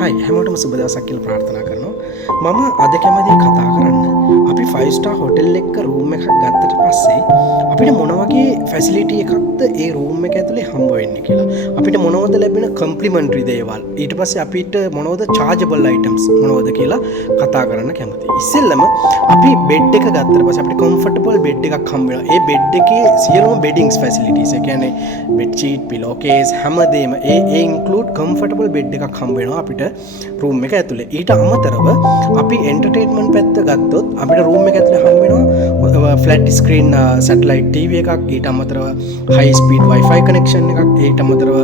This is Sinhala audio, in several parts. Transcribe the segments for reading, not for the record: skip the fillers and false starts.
හයි හැමෝටම සුබ දවසක් කියලා ප්‍රාර්ථනා කරනවා. මම අද කැමති කතා කරන්න. අපි 5 star hotel එකක room එකක් ගත්තට පස්සේ අපිට මොන වගේ facility එකක්ද ඒ room එක ඇතුලේ හම්බ වෙන්නේ කියලා. අපිට මොනවද ලැබෙන complimentary දේවල්. ඊට පස්සේ අපිට මොනවද chargeable items මොනවද කියලා කතා කරන්න කැමතියි. ඉස්සෙල්ලම අපි bed එක ගත්තට පස්සේ අපිට comfortable bed එකක් හම්බ වෙනවා. ඒ bed එකේ සියලුම beddings facilities ඒ කියන්නේ bed sheet, pillow case හැමදේම ඒ include comfortable bed එකක් හම්බ වෙනවා අපිට room එක ඇතුලේ. ඊට අමතරව අපි entertainment පැත්ත ගත්තොත් අපිට room එක ඇතුලේ හම්බ වෙනවා flat screen satellite TV එකක්, ඊට අමතරව high speed wifi connection එකක්, ඊට අමතරව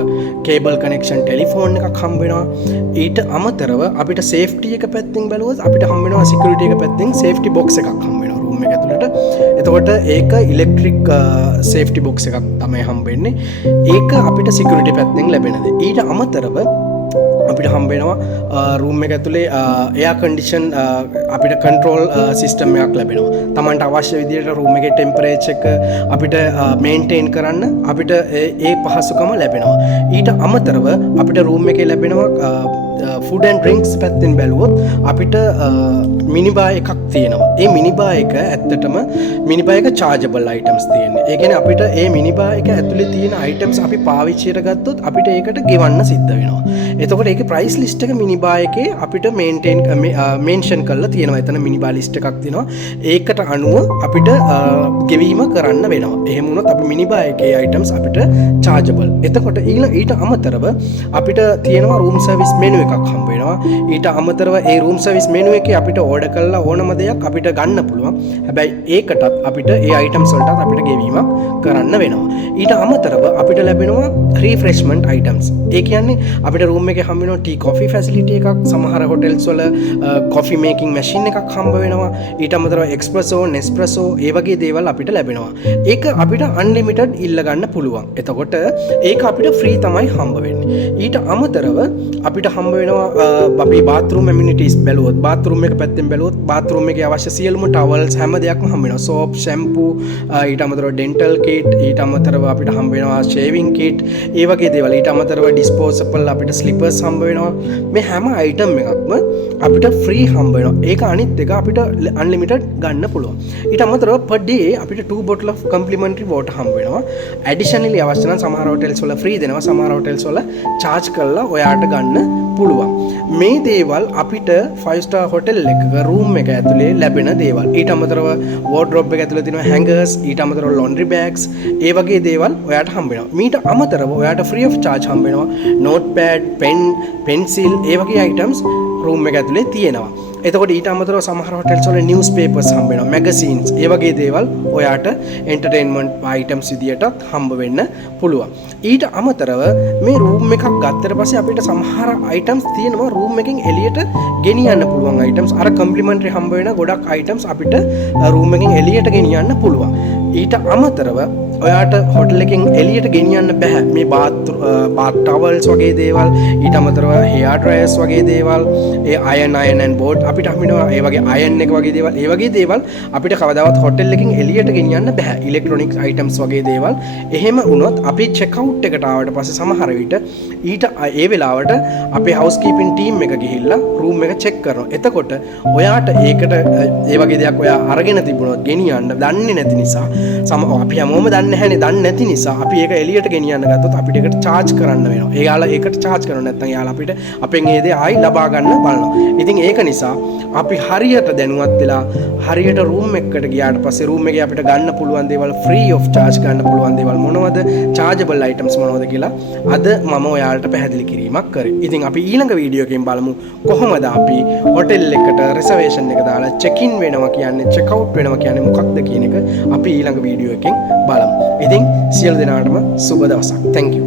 cable connection telephone එකක් හම්බ වෙනවා. ඊට අමතරව අපිට safety එක පැත්තෙන් බැලුවොත් අපිට හම්බ වෙනවා security එක පැත්තෙන් safety box එකක් හම්බ වෙනවා room එක ඇතුළට. එතකොට ඒක electric safety box එකක් තමයි හම්බ වෙන්නේ. ඒක අපිට security පැත්තෙන් ලැබෙන දේ. ඊට අමතරව අපිට හම්බ වෙනවා room එක ඇතුලේ air condition අපිට control system එකක් ලැබෙනවා. Tamanට අවශ්‍ය විදිහට room එකේ temperature එක අපිට maintain කරන්න අපිට ඒ පහසුකම ලැබෙනවා. ඊට අමතරව අපිට room එකේ ලැබෙනවා food and drinks පැත්තෙන් බැලුවොත් අපිට minibar එකක් තියෙනවා. ඒ minibar එක ඇත්තටම minibar එක chargeable items තියෙන්නේ. ඒ කියන්නේ අපිට ඒ minibar එක ඇතුලේ තියෙන items අපි පාවිච්චියට ගත්තොත් අපිට ඒකට ගෙවන්න සිද්ධ වෙනවා. එතකොට ඒකේ price list එක minibar එකේ අපිට mention කරලා තියෙනවා. එතන minibar list එකක් තියෙනවා. ඒකට අනුව අපිට ගෙවීම කරන්න වෙනවා. එහෙම වුණොත් අපි minibar එකේ items අපිට chargeable. එතකොට ඊට අමතරව අපිට තියෙනවා room service menu එකක් හම්බ වෙනවා. ඊට අමතරව ඒ room service menu එකේ අපිට order කරලා ඕනම දෙයක් අපිට ගන්න පුළුවන්. හැබැයි ඒකටත් අපිට ඒ items වලටත් අපිට ගෙවීමක් කරන්න වෙනවා. ඊට අමතරව අපිට ලැබෙනවා refreshment items. ඒ කියන්නේ අපිට room එකේ හම්බ වෙනවා tea coffee facility එකක්. සමහර hotels වල coffee making machine එකක් හම්බ වෙනවා. ඊට අමතරව espresso, nespresso ඒ වගේ දේවල් අපිට ලැබෙනවා. ඒක අපිට unlimited ඉල්ල ගන්න පුළුවන්. එතකොට ඒක අපිට free තමයි හම්බ වෙන්නේ. ඊට අමතරව අපිට හම්බ වෙනවා අපි bathroom amenities බැලුවොත් bathroom එක පැත්තෙන් බැලුවොත් bathroom එකේ අවශ්‍ය සියලුම towels හැම දෙයක්ම හම්බ වෙනවා. soap, shampoo, ඊට අමතරව dental kit, ඊට අමතරව අපිට හම්බ වෙනවා shaving kit ඒ වගේ දේවල්. ඊට අමතරව disposable අපිට slippers හම්බ වෙනවා. මේ හැම item එකක්ම අපිට free හම්බ වෙනවා. ඒක අනිත් එක අපිට unlimited ගන්න පුළුවන්. ඊට අමතරව per day අපිට 2 bottle of complimentary water හම්බ වෙනවා. additionally අවශ්‍ය නම් සමහර hotels වල free දෙනවා. සමහර hotels වල charge කරලා ඔයාට ගන්න පුළුවන්. මේ දේවල් අපිට 5 star hotel එකක room එක ඇතුලේ ලැබෙන දේවල්. ඊට අමතරව wardrobe එක ඇතුලේ තියෙන hangers, ඊට අමතරව laundry bags ඒ වගේ දේවල් ඔයාට හම්බ වෙනවා. මීට අමතරව ඔයාට free of charge හම්බ වෙනවා notepad, pen, pencil ඒ වගේ items room එක ඇතුලේ තියෙනවා. එතකොට ඊට අමතරව සමහර hotels වල newspapers හම්බ වෙනවා, magazines ඒ වගේ දේවල් ඔයාට entertainment items විදියට හම්බ වෙන්න පුළුවන්. ඊට අමතරව මේ room එකක් ගත්තට පස්සේ අපිට සමහර items තියෙනවා room එකෙන් එළියට ගෙනියන්න පුළුවන් items. අර complimentary හම්බ වෙන ගොඩක් items අපිට room එකෙන් එළියට ගෙනියන්න පුළුවන්. ඊට අමතරව ඔයාට hotel එකෙන් එළියට ගෙනියන්න බෑ මේ bath towels වගේ දේවල්, ඊට අමතරව hair dryers වගේ දේවල්, ඒ iron and board අපිට හම්බෙනවා ඒ වගේ අයන් එක වගේ දේවල්. ඒ වගේ දේවල් අපිට කවදාවත් හොටෙල් එකකින් එළියට ගෙනියන්න බෑ. ඉලෙක්ට්‍රොනික්ස් අයිටම්ස් වගේ දේවල්. එහෙම වුණොත් අපි චෙක් අවුට් එකට ආවට පස්සේ සමහර විට ඊට ඒ වෙලාවට අපේ හවුස් කීපින් ටීම් එක ගිහිල්ලා රූම් එක චෙක් කරනවා. එතකොට ඔයාට ඒකට ඒ වගේ දෙයක් ඔයා අරගෙන තිබුණොත් ගෙනියන්න දන්නේ නැති නිසා අපි හැමෝම දන්නේ නැහැනේ. දන්නේ නැති නිසා අපි ඒක එළියට ගෙනියන්න ගත්තොත් අපිට ඒකට charge කරන්න වෙනවා. එයාලා ඒකට charge කරනවා නැත්නම් එයාලා අපිට අපෙන් ඒ දේ ආයි ලබා ගන්න බලනවා. ඉතින් ඒක නිසා අපි හරියට දැනුවත් වෙලා හරියට room එකකට ගියාට පස්සේ room එකේ අපිට ගන්න පුළුවන් දේවල් free of charge ගන්න පුළුවන් දේවල් මොනවද, chargeable items මොනවද කියලා අද මම ඔයාලට පැහැදිලි කිරීමක් කරේ. ඉතින් අපි ඊළඟ වීඩියෝ එකෙන් බලමු කොහොමද අපි hotel එකට reservation එක දාලා check in වෙනවා කියන්නේ check out වෙනවා කියන්නේ මොකක්ද කියන එක අපි ඊළඟ වීඩියෝ එකෙන් බලමු. ඉතින් සියලු දෙනාටම සුබ දවසක්. Thank you.